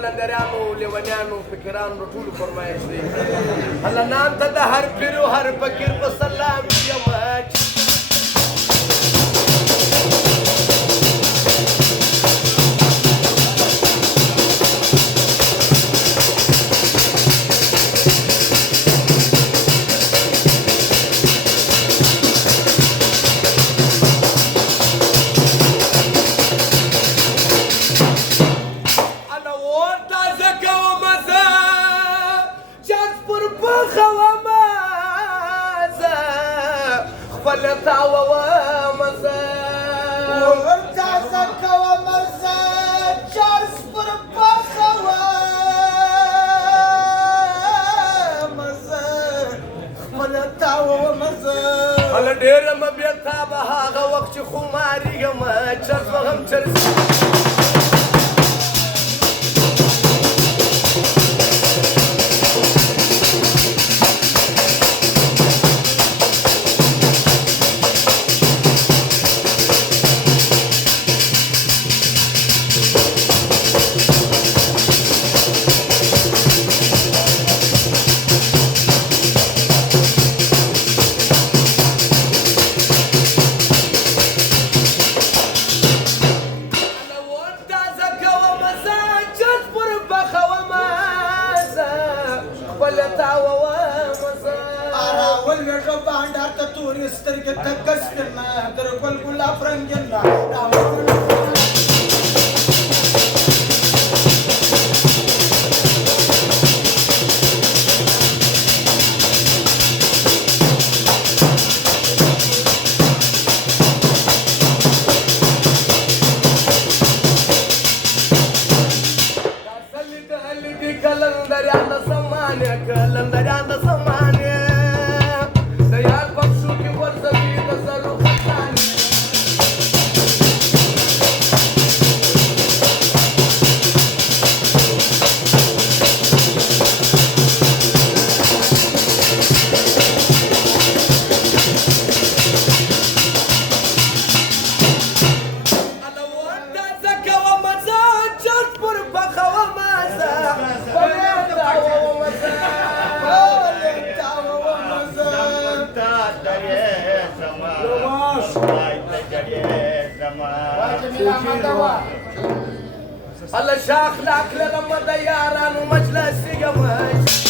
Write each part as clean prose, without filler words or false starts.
قلندریانو لیونیانو فکرانو ټولو فرمایش دی الله نام ته د هر پیر او هر فقیر په سلام یم ډېر مه بېتابه هغه وخت چې خمارېږم چرس به هم چرس سترګې ته کس کړنه تر ګل ګلاب رنګینه قلندریان د زمانې قلندریان د زمانې د یار بخشو کې ورځوي د زرو خزانې الله شاخ لاك لما دياران ومجلس يمج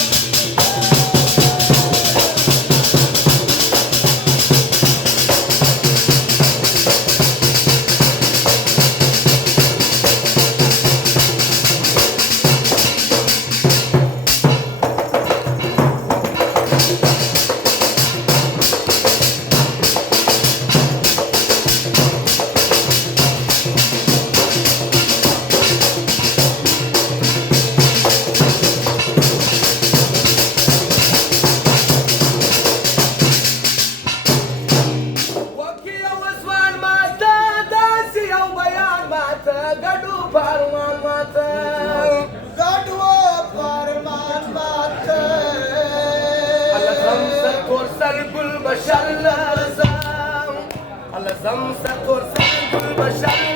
بشر لازم الله زم سكور سكور بشر